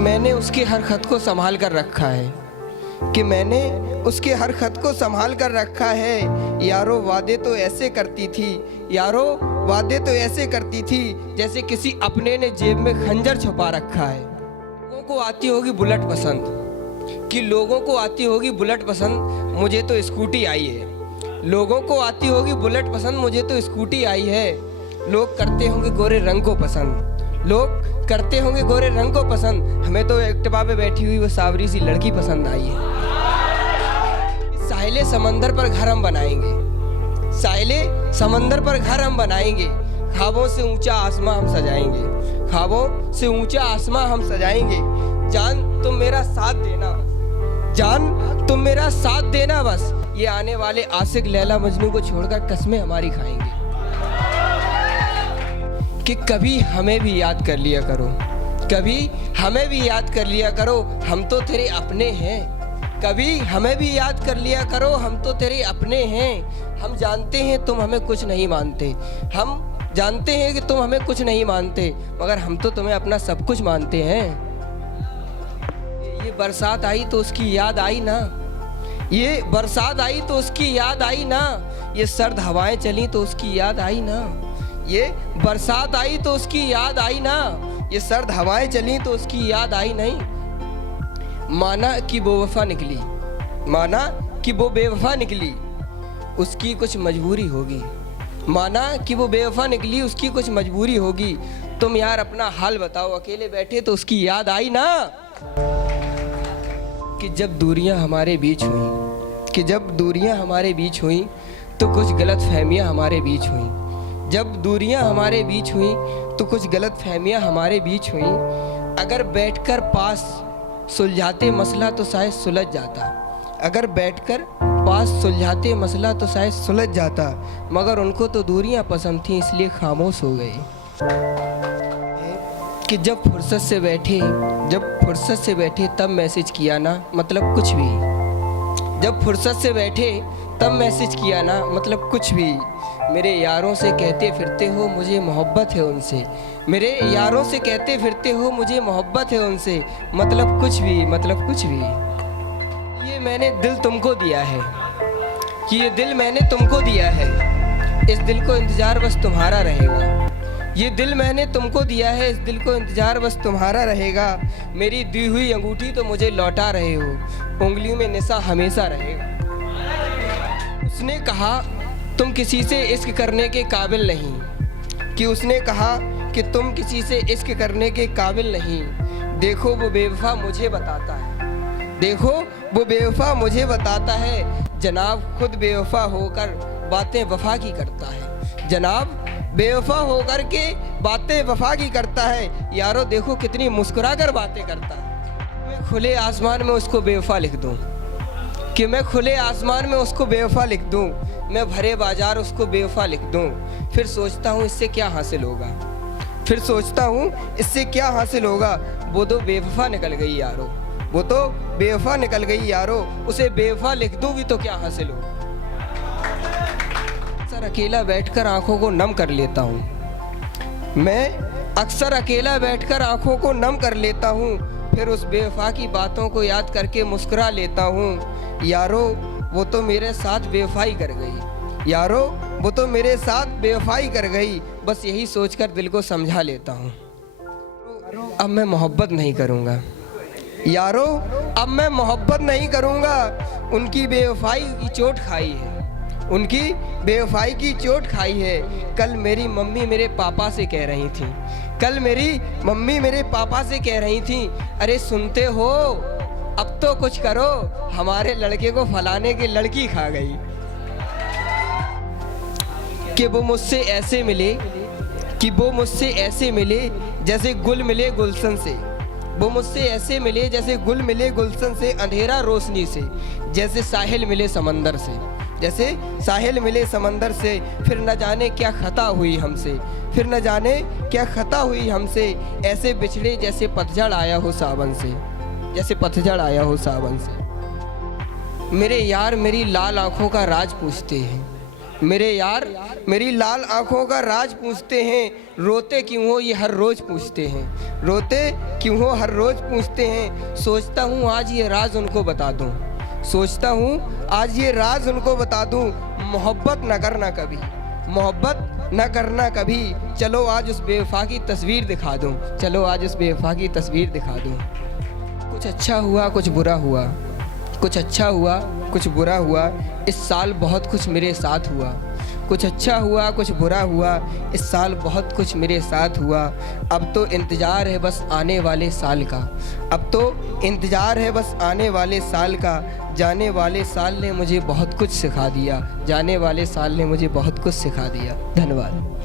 मैंने उसके हर खत को संभाल कर रखा है, कि मैंने उसके हर खत को संभाल कर रखा है। यारो वादे तो ऐसे करती थी, यारो वादे तो ऐसे करती थी जैसे किसी अपने ने जेब में खंजर छुपा रखा है। लोगों को आती होगी बुलेट पसंद, कि लोगों को आती होगी बुलेट पसंद, मुझे तो स्कूटी आई है। लोगों को आती होगी बुलेट पसंद, मुझे तो स्कूटी आई है। लोग करते होंगे गोरे रंग को पसंद, लोग करते होंगे गोरे रंग को पसंद, हमें तो एक्टिवा पे बैठी हुई वो सावरी सी लड़की पसंद आई है। साहिले समंदर पर घर हम बनाएंगे, साहिले समंदर पर घर हम बनाएंगे, ख्वाबों से ऊंचा आसमां हम सजाएंगे, ख्वाबों से ऊंचा आसमां हम सजाएंगे। जान तुम मेरा साथ देना, जान तुम मेरा साथ देना, बस ये आने वाले आशिक लैला मजनू को छोड़कर कस्में हमारी खाएंगे। कि कभी हमें भी याद कर लिया करो, कभी हमें भी याद कर लिया करो, हम तो तेरे अपने हैं। कभी हमें भी याद कर लिया करो, हम तो तेरे अपने हैं। हम जानते हैं तुम हमें कुछ नहीं मानते, हम जानते हैं कि तुम हमें कुछ नहीं मानते, मगर हम तो तुम्हें अपना सब कुछ मानते हैं। ये बरसात आई तो उसकी याद आई ना, ये बरसात आई तो उसकी याद आई ना, ये सर्द हवाएं चली तो उसकी याद आई ना, ये बरसात आई तो उसकी याद आई ना, ये सर्द हवाएं चली तो उसकी याद आई नहीं। माना कि वो वफा निकली, माना कि वो बेवफा निकली, उसकी कुछ मजबूरी होगी। माना कि वो बेवफा निकली, उसकी कुछ मजबूरी होगी। तुम यार अपना हाल बताओ, अकेले बैठे तो उसकी याद आई ना। कि जब दूरियां हमारे बीच हुई, कि जब दूरियां हमारे बीच हुई तो कुछ गलत फहमियाँ हमारे बीच हुई। जब दूरियां हमारे बीच हुई तो कुछ गलत फहमियाँ हमारे बीच हुई। अगर बैठकर पास सुलझाते मसला तो शायद सुलझ जाता, अगर बैठकर पास सुलझाते मसला तो शायद सुलझ जाता, मगर उनको तो दूरियां पसंद थी इसलिए खामोश हो गए। कि जब फुर्सत से बैठे, जब फुर्सत से बैठे तब मैसेज किया ना, मतलब कुछ भी। जब फुर्सत से बैठे तब मैसेज किया ना, मतलब कुछ भी। मेरे यारों से कहते फिरते हो मुझे मोहब्बत है उनसे, मेरे यारों से कहते फिरते हो मुझे मोहब्बत है उनसे, मतलब कुछ भी, मतलब कुछ भी। ये मैंने दिल तुमको दिया है, कि ये दिल मैंने तुमको दिया है, इस दिल को इंतज़ार बस तुम्हारा रहेगा। ये दिल मैंने तुमको दिया है, इस दिल को इंतज़ार बस तुम्हारा रहेगा। मेरी दी हुई अंगूठी तो मुझे लौटा रहे हो, उंगलियों में निशा हमेशा रहेगा। उसने कहा तुम किसी से इश्क करने के काबिल नहीं, कि उसने कहा कि तुम किसी से इश्क करने के काबिल नहीं। देखो वो बेवफा मुझे बताता है, देखो वो बेवफा मुझे बताता है, जनाब खुद बेवफा होकर बातें वफा की करता है। जनाब बेवफा होकर के बातें वफा की करता है। यारो देखो कितनी मुस्कुरा कर बातें करता है। मैं खुले आसमान में उसको बेवफा लिख दूं, कि मैं खुले आसमान में उसको बेवफा लिख दूं, मैं भरे बाजार उसको बेवफा लिख दूं। फिर सोचता हूँ इससे क्या हासिल होगा, फिर सोचता हूँ इससे क्या हासिल होगा। वो तो बेवफा निकल गई यारो, वो तो बेवफा निकल गई यारो, उसे बेवफा लिख दूं भी तो क्या हासिल होगा। अक्सर अकेला बैठकर आंखों को नम कर लेता हूँ, मैं अक्सर अकेला बैठकर आंखों को नम कर लेता हूँ, फिर उस बेवफा की बातों को याद करके मुस्कुरा लेता हूँ। यारो वो तो मेरे साथ बेवफाई कर गई, यारो वो तो मेरे साथ बेवफाई कर गई, बस यही सोचकर दिल को समझा लेता हूँ। अब मैं मोहब्बत नहीं करूँगा यारो, अब मैं मोहब्बत नहीं करूँगा। उनकी बेवफाई की चोट खाई है, उनकी बेवफाई की चोट खाई है। कल मेरी मम्मी मेरे पापा से कह रही थी, कल मेरी मम्मी मेरे पापा से कह रही थी, अरे सुनते हो अब तो कुछ करो, हमारे लड़के को फलाने की लड़की खा गई। कि वो मुझसे ऐसे मिले, कि वो मुझसे ऐसे मिले जैसे गुल मिले गुलशन से, वो मुझसे ऐसे मिले जैसे गुल मिले गुलशन से, अंधेरा रोशनी से, जैसे साहिल मिले समंदर से, जैसे साहिल मिले समंदर से। फिर न जाने क्या खता हुई हमसे, फिर न जाने क्या खता हुई हमसे, ऐसे बिछड़े जैसे पतझड़ आया हो सावन से, जैसे पतझड़ आया हो सावन से। मेरे यार मेरी लाल आंखों का राज पूछते हैं, मेरे यार मेरी लाल आंखों का राज पूछते हैं, रोते क्यों हो ये हर रोज़ पूछते हैं, रोते क्यों हो हर रोज़ पूछते हैं। सोचता हूँ आज ये राज उनको बता दूँ, सोचता हूँ आज ये राज उनको बता दूँ। मोहब्बत न करना कभी, मोहब्बत न करना कभी, चलो आज उस बेवफा की तस्वीर दिखा दूँ, चलो आज उस बेवफा की तस्वीर दिखा दूँ। कुछ अच्छा हुआ कुछ बुरा हुआ, कुछ अच्छा हुआ कुछ बुरा हुआ, इस साल बहुत कुछ मेरे साथ हुआ। कुछ अच्छा हुआ कुछ बुरा हुआ, इस साल बहुत कुछ मेरे साथ हुआ। अब तो इंतज़ार है बस आने वाले साल का, अब तो इंतज़ार है बस आने वाले साल का। जाने वाले साल ने मुझे बहुत कुछ सिखा दिया, जाने वाले साल ने मुझे बहुत कुछ सिखा दिया। धन्यवाद।